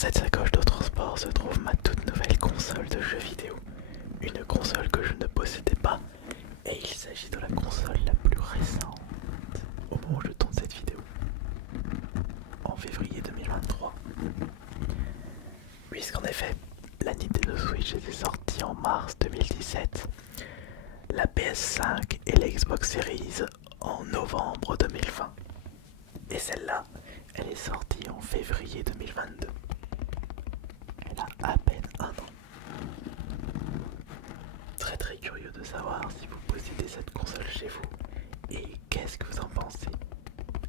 cette sacoche de transport se trouve ma toute nouvelle console de jeux vidéo. Une console que je ne possédais pas, et il s'agit de la console la plus récente au moment où je tourne cette vidéo, en février 2023. Puisqu'en effet, la Nintendo Switch était sortie en mars 2017, la PS5 et la Xbox Series en novembre 2020. Et celle-là, elle est sortie en février 2022. Elle a à peine un an. Très très curieux de savoir si vous possédez cette console chez vous et qu'est-ce que vous en pensez.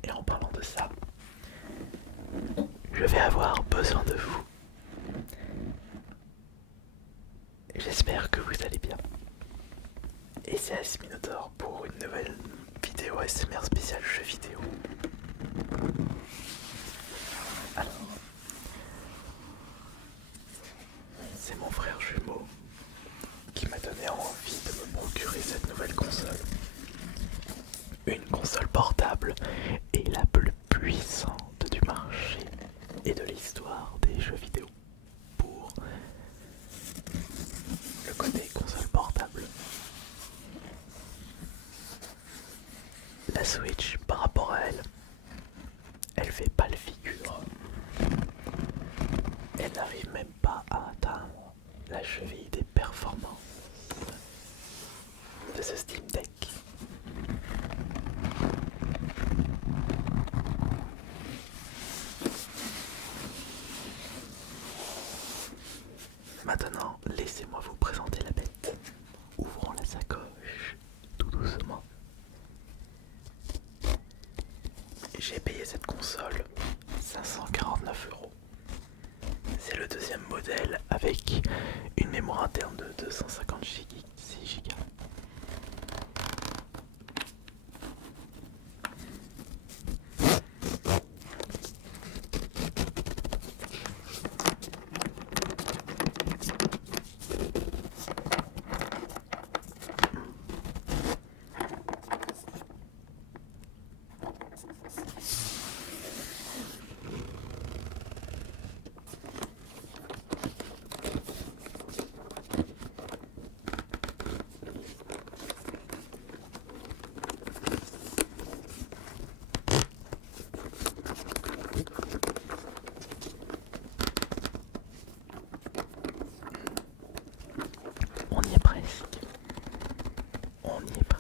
Et en parlant de ça, je vais avoir besoin de vous. J'espère que vous allez bien. Et c'est Asminotaur pour une nouvelle vidéo ASMR spéciale jeux vidéo. Alors, c'est mon frère jumeau qui m'a donné envie de me procurer cette nouvelle console. Une console portable et la plus puissante du marché et de l'histoire des jeux vidéo. Pour le côté console portable, la Switch par rapport à elle, elle fait pas le figure. Elle n'arrive même pas à atteindre la cheville des performances de ce Steam Deck. Maintenant, laissez-moi vous présenter la bête. Ouvrons la sacoche tout doucement. J'ai payé cette console 549 €. C'est le deuxième modèle avec une mémoire interne de 256 Go. On y est presque. On y est presque.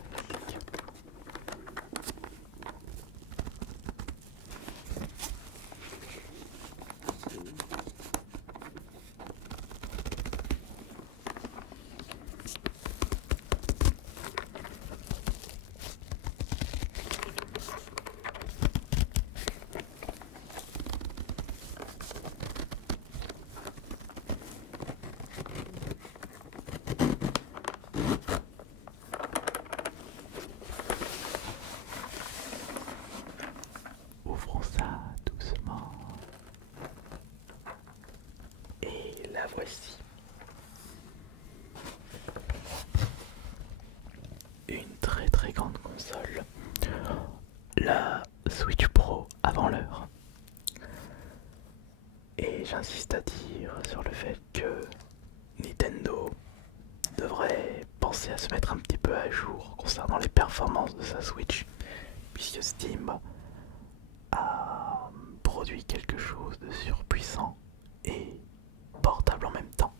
Ouvrons ça doucement. Et la voici. Une très très grande console. La Switch Pro avant l'heure. Et j'insiste à dire sur le fait que Nintendo devrait penser à se mettre un petit peu à jour concernant les performances de sa Switch, puisque Steam a produit quelque chose de surpuissant et portable en même temps.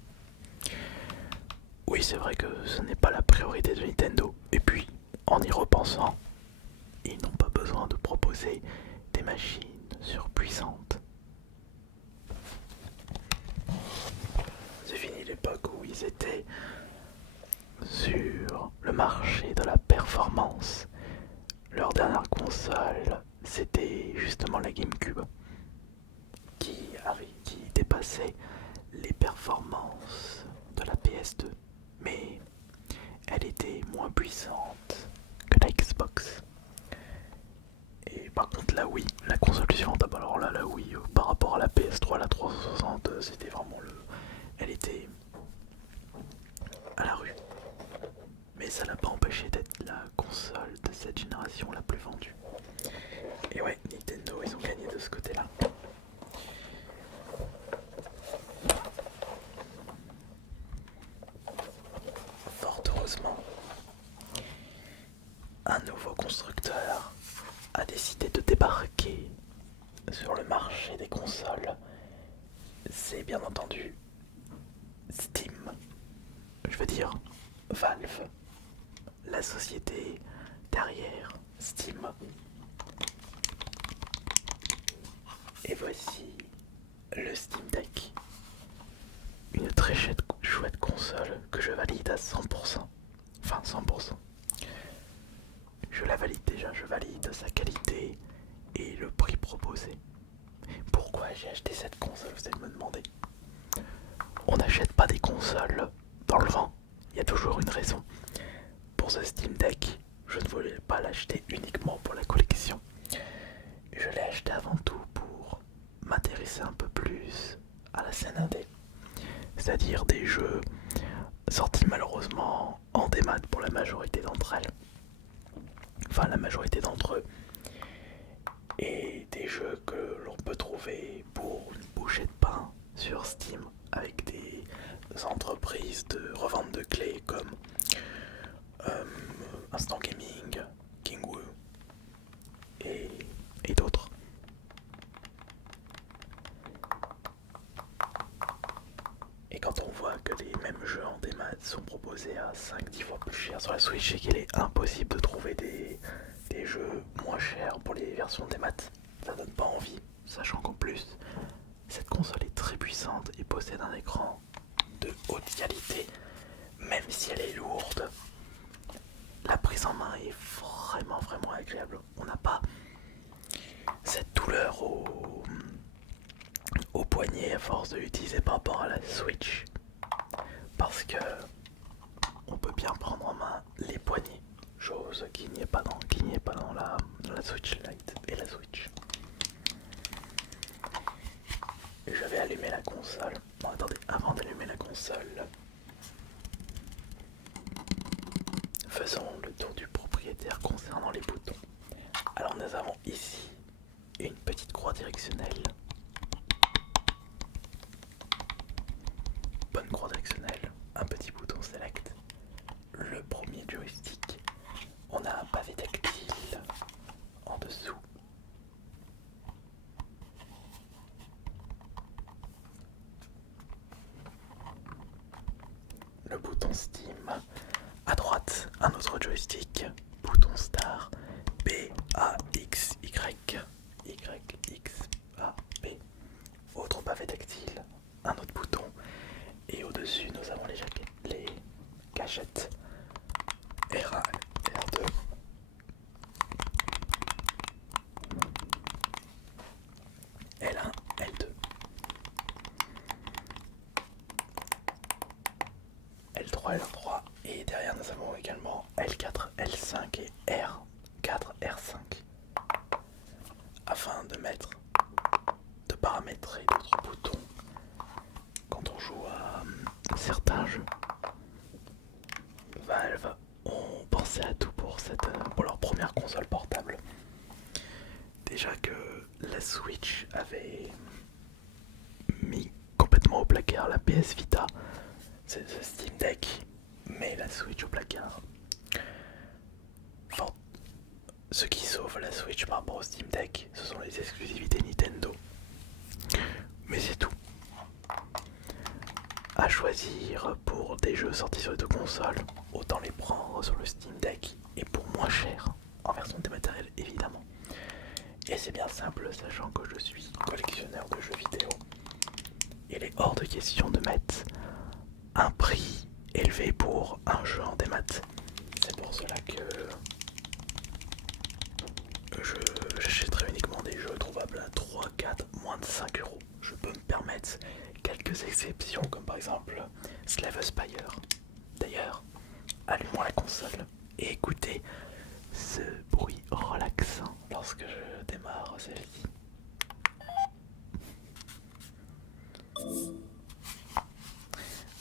Oui, c'est vrai que ce n'est pas la priorité de Nintendo. Et puis, en y repensant, ils n'ont pas besoin de proposer des machines surpuissantes. C'est fini l'époque où ils étaient sur le marché de la performance. Leur dernière console, c'était justement la GameCube, qui dépassait les performances de la PS2, mais elle était moins puissante que la Xbox. Et par contre la Wii, la console suivante, alors là la Wii par rapport à la PS3, la 360, c'était vraiment elle était à la rue. Mais ça l'a pas empêché d'être la console de cette génération la plus vendue. Et ouais, Nintendo, ils ont gagné de ce côté-là. un nouveau constructeur a décidé de débarquer sur le marché des consoles. C'est bien entendu Steam. Je veux dire Valve, la société derrière Steam. Et voici le Steam Deck. Une très chouette console que je valide à 100%. Enfin 100%. Je la valide déjà, je valide sa qualité et le prix proposé. Pourquoi j'ai acheté cette console, vous allez me demander. On n'achète pas des consoles dans le vent, il y a toujours une raison. Pour ce Steam Deck, je ne voulais pas l'acheter uniquement pour la collection. Je l'ai acheté avant tout pour m'intéresser un peu plus à la scène indé. C'est-à-dire des jeux sortis malheureusement en démat pour la majorité d'entre elles. Enfin la majorité d'entre eux. Et des jeux que l'on peut trouver pour une bouchée de pain sur Steam avec des entreprises de revente de clés comme Instant Gaming, Kingwoo et d'autres. Et quand on voit que les mêmes jeux en démat sont proposés à 5-10 fois plus cher sur la Switch et qu'il est impossible de trouver des jeux moins chers pour les versions démat, ça donne pas envie, sachant qu'en plus cette console est très puissante et possède un écran de haute qualité, même si elle est lourde. La prise en main est vraiment agréable. On n'a pas cette douleur au poignet à force de l'utiliser par rapport à la Switch, parce que on peut bien prendre en main les poignets, chose qui n'y est pas dans la Switch Lite et la Switch. Je vais allumer la console. Bon, attendez, avant d'allumer la console, faisons le tour du propriétaire concernant les boutons. Alors nous avons ici une petite croix directionnelle. Bonne croix directionnelle, un petit bouton select. Le premier joystick. On a un pavé tactile en dessous. Le bouton Steam. À droite, un autre joystick. Bouton Start. B, A, X, Y. Y, X, A, B. Autre pavé tactile. Un autre bouton. Et au-dessus, nous avons les gâchettes. R1, R2. L1, L2. L3, L3. Et derrière, nous avons également L4, L5 et R4, R5. Afin de paramétrer d'autres boutons quand on joue à certains jeux. Valve ont pensé à tout pour leur première console portable. Déjà que la Switch avait mis complètement au placard la PS Vita, c'est le Steam Deck, mais la Switch au placard. Enfin, ce qui sauve la Switch par rapport au Steam Deck, ce sont les exclusivités Nintendo. Mais c'est tout. À choisir pour des jeux sortis sur les deux consoles, autant les prendre sur le Steam Deck et pour moins cher, en version dématérielle évidemment. Et c'est bien simple, sachant que je suis collectionneur de jeux vidéo. Il est hors de question de mettre un prix élevé pour un jeu en démat. C'est pour cela que j'achèterai uniquement des jeux trouvables à 3, 4, moins de 5 euros. Je peux me permettre quelques exceptions, comme par exemple Slave Spire. D'ailleurs, allumons la console et écoutez ce bruit relaxant lorsque je démarre celle-ci.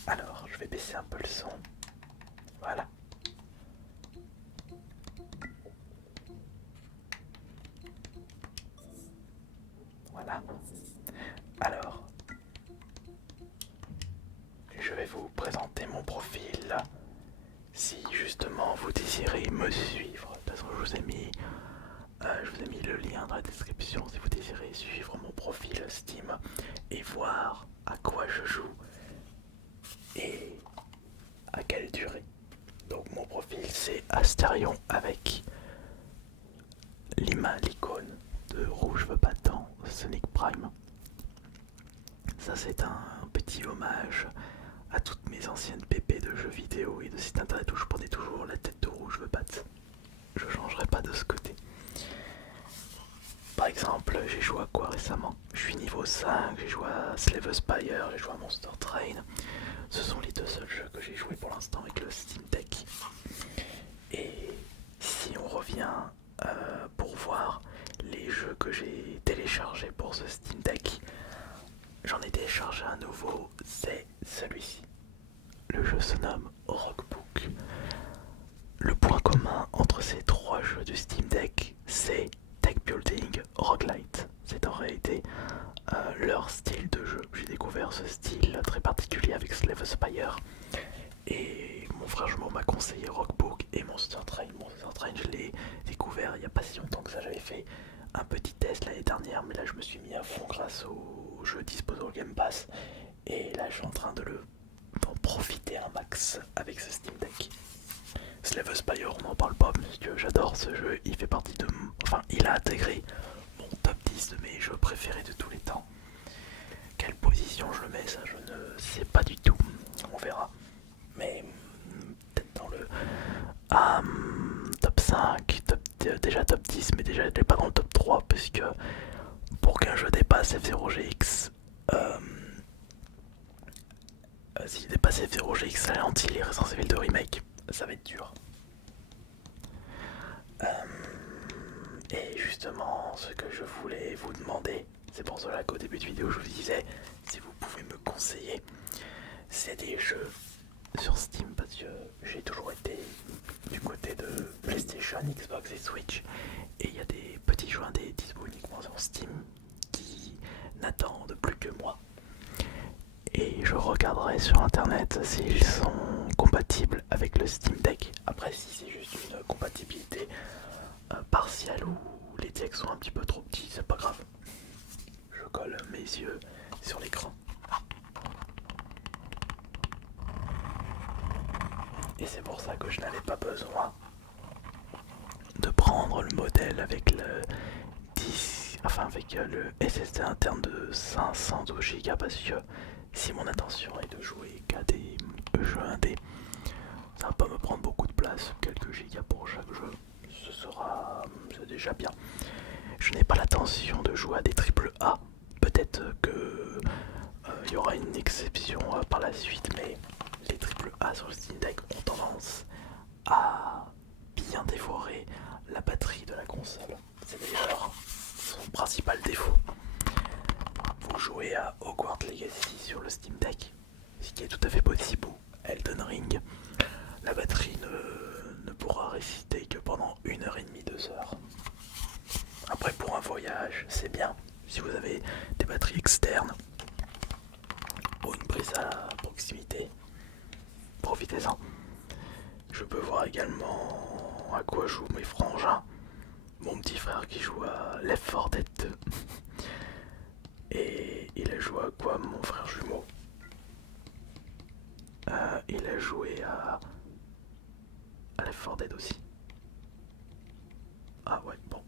Alors, je vais baisser un peu le son. Voilà. Voilà. Alors, je vais vous présenter mon profil. Si justement vous désirez me suivre, de toute façon je vous ai mis le lien dans la description si vous désirez suivre mon profil Steam et voir à quoi je joue et à quelle durée. Donc mon profil c'est Astérion avec l'icône de Rouge veut pas tant Sonic Prime. Ça c'est un petit hommage à toutes mes anciennes pépés de jeux vidéo et de sites internet où je prenais toujours la tête de Rouge veut pas. Je changerai pas de ce côté. Par exemple, j'ai joué à quoi récemment? Je suis niveau 5, j'ai joué à Slay the Spire, j'ai joué à Monster Train. Ce sont les deux seuls jeux que j'ai joué pour l'instant avec le Steam Deck. Et si on revient pour voir les jeux que j'ai téléchargés pour ce Steam Deck, j'en ai téléchargé un nouveau, c'est celui-ci. Le jeu se nomme Rockbook. Le point commun entre ces trois jeux du Steam Deck, c'est Deck Building Roguelite. C'est en réalité leur style de jeu. J'ai découvert ce style très particulier avec Slay the Spire. Et mon frère jumeau m'a conseillé Rockbook et Monster Train. Monster Train, je l'ai découvert il n'y a pas si longtemps que ça. J'avais fait un petit test l'année dernière, mais là je me suis mis à fond grâce au jeu disposé au Game Pass. Et là je suis en train d'en profiter un max avec ce Steam Deck. Slay the Spire, on n'en parle pas parce que j'adore ce jeu, il fait partie de... Enfin, il a intégré mon top 10 de mes jeux préférés de tous les temps. Quelle position je le mets, ça je ne sais pas du tout, on verra. Mais peut-être dans le top 5, déjà top 10, mais déjà il n'est pas dans le top 3 parce que pour qu'un jeu dépasse F0GX, s'il dépasse F0GX, ça ralentit les Resident Evil 2 Remake. Ça va être dur. Et justement, ce que je voulais vous demander, c'est pour cela qu'au début de vidéo je vous disais, si vous pouvez me conseiller, c'est des jeux sur Steam parce que j'ai toujours été du côté de PlayStation, Xbox et Switch. Et il y a des petits jeux indés disponibles uniquement sur Steam qui n'attendent plus que moi. Et je regarderai sur internet s'ils sont compatibles avec le Steam Deck. Après, si c'est juste une compatibilité partielle ou les decks sont un petit peu trop petits, c'est pas grave. Je colle mes yeux sur l'écran. Et c'est pour ça que je n'avais pas besoin de prendre le modèle avec le 10, enfin avec le SSD interne de 512 Go parce que si mon intention est de jouer qu'à des jeux indés, ça va pas me prendre beaucoup de place, quelques gigas pour chaque jeu, c'est déjà bien. Je n'ai pas l'intention de jouer à des triple A, peut-être que y aura une exception par la suite, mais les triple A sur le Steam Deck ont tendance à bien dévorer la batterie de la console. C'est d'ailleurs son principal défaut. Vous jouez à Hogwarts Legacy sur le Steam Deck, ce qui est tout à fait possible, ou Elden Ring, la batterie ne pourra résister que pendant 1h30, 2h. Après, pour un voyage, c'est bien. Si vous avez des batteries externes ou une prise à proximité, profitez-en. Je peux voir également à quoi jouent mes frangins. Mon petit frère qui joue à Left 4 Dead 2. Et il a joué à quoi, mon frère jumeau? Il a joué à Left 4 Dead aussi. Ah ouais, bon.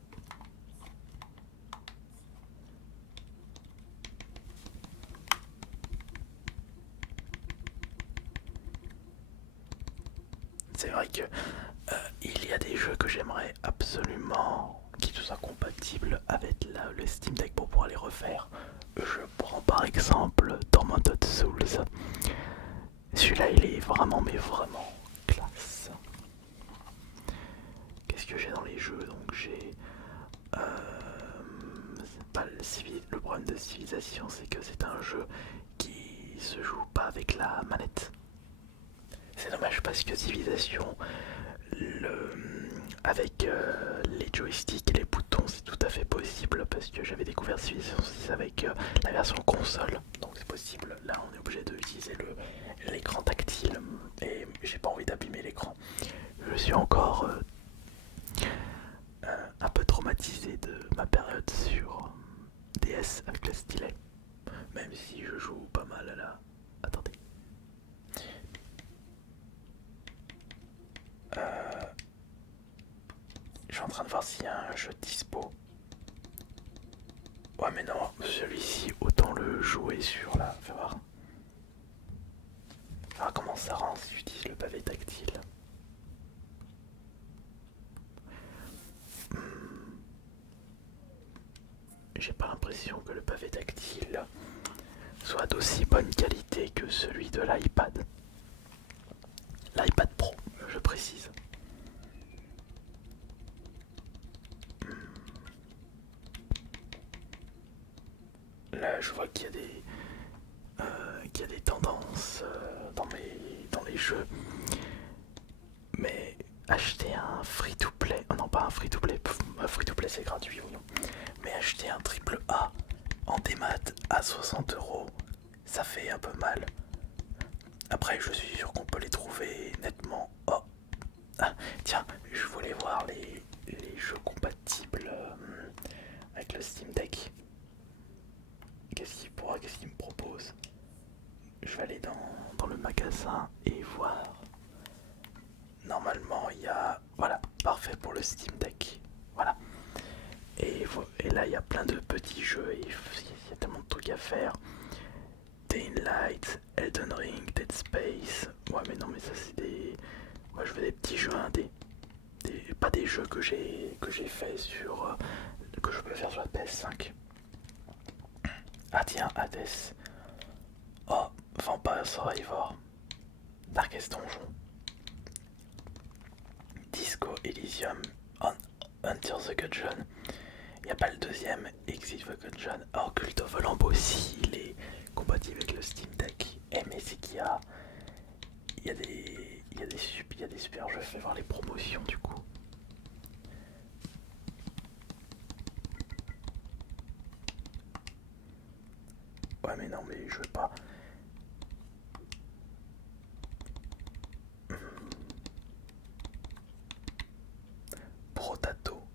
C'est vrai que il y a des jeux que j'aimerais absolument qui soient compatibles avec le Steam Deck pour pouvoir les refaire. Je prends par exemple Tormented Souls. Celui-là il est vraiment mais vraiment classe. Qu'est-ce que j'ai dans les jeux? Donc j'ai pas le problème de Civilization, c'est que c'est un jeu qui se joue pas avec la manette. C'est dommage parce que Civilization, avec les joysticks et les boutons, c'est tout à fait possible parce que j'avais découvert Civilization 6 avec la version console, donc c'est possible. Là, on est obligé d'utiliser l'écran tactile et j'ai pas envie d'abîmer l'écran. Je suis encore laisse avec le stylet. Même si je joue pas mal à la... Attendez. Je suis en train de voir s'il y a un jeu dispo. Ouais mais non, celui-ci, autant le jouer sur la... Fais voir. Ah, comment ça rend si j'utilise le pavé tactile? J'ai pas l'impression que le pavé tactile soit d'aussi bonne qualité que celui de l'iPad. L'iPad Pro, je précise. Là, je vois qu'il y a des tendances dans les jeux. Mais acheter un free-to-play... Oh non, pas un free-to-play. Un free-to-play, c'est gratuit, oui. Mais acheter un triple A en démat à 60 €, ça fait un peu mal. Après, je suis sûr qu'on peut les trouver nettement. Oh, ah, tiens, je voulais voir les jeux compatibles avec le Steam Deck. Qu'est-ce qu'il me propose? Je vais aller dans le magasin et voir. Normalement, il y a... Voilà, parfait pour le Steam Deck. Voilà. Et là, il y a plein de petits jeux et il y a tellement de trucs à faire. Dying Light, Elden Ring, Dead Space. Ouais, mais non, mais ça, c'est des... Moi, je veux des petits jeux indés. Pas des jeux que j'ai fait sur... que je peux faire sur la PS5. Ah tiens, Hades. Oh, Vampire Survivor. Darkest Donjon. Disco Elysium. Enter the Gungeon. Il n'y a pas le deuxième, Exit the Gungeon. Oh, Cult of Olympus aussi, il est compatible avec le Steam Deck. Mais c'est qu'il y a... Il y a des super jeux. Je vais voir les promotions du coup. Ouais mais non mais je veux pas. Brotato.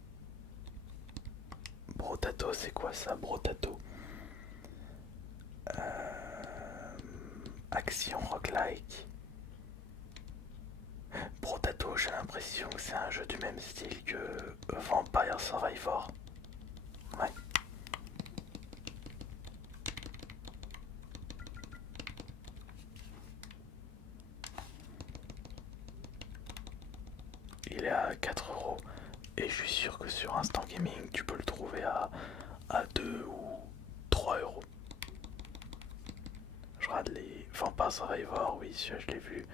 Brotato c'est quoi ça, Brotato? Action roguelike. Brotato, j'ai l'impression que c'est un jeu du même style que Vampire Survivor. Ouais. Il est à 4 € et je suis sûr que sur Instant Gaming tu peux le trouver à 2 ou 3 €. Je regarde les Vampire Survivor, oui, celui-là je l'ai vu.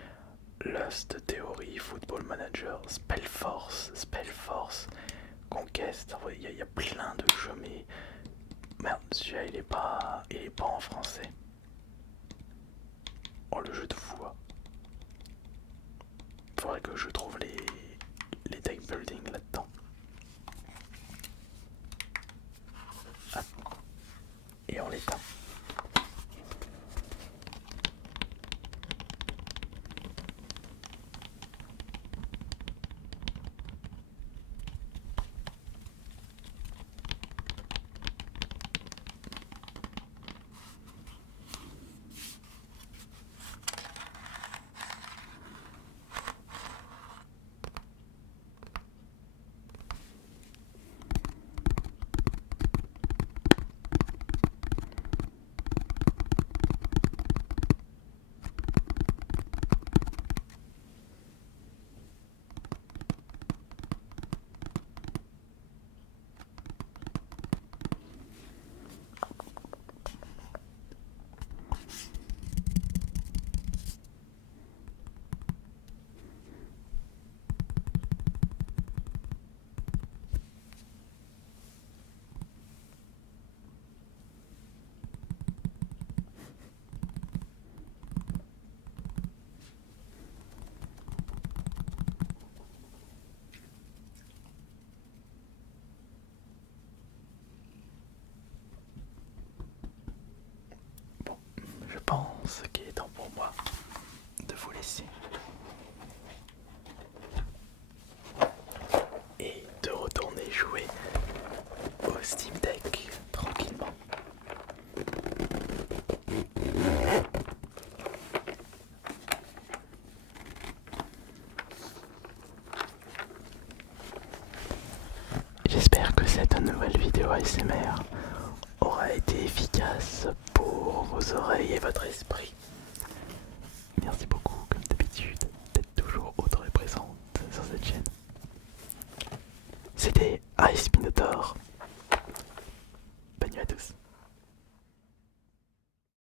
Lust Theory, Football Manager, Spellforce, Conquest, il y a plein de jeux, mais merde, celui-là il est pas en français. Oh, le jeu de fou. Hein. Faudrait que je trouve les deck building là-dedans. Ah. Et on l'éteint. nouvelle vidéo ASMR aura été efficace pour vos oreilles et votre esprit. Merci beaucoup, comme d'habitude, d'être toujours autant et présente sur cette chaîne. C'était Ice Minotaur.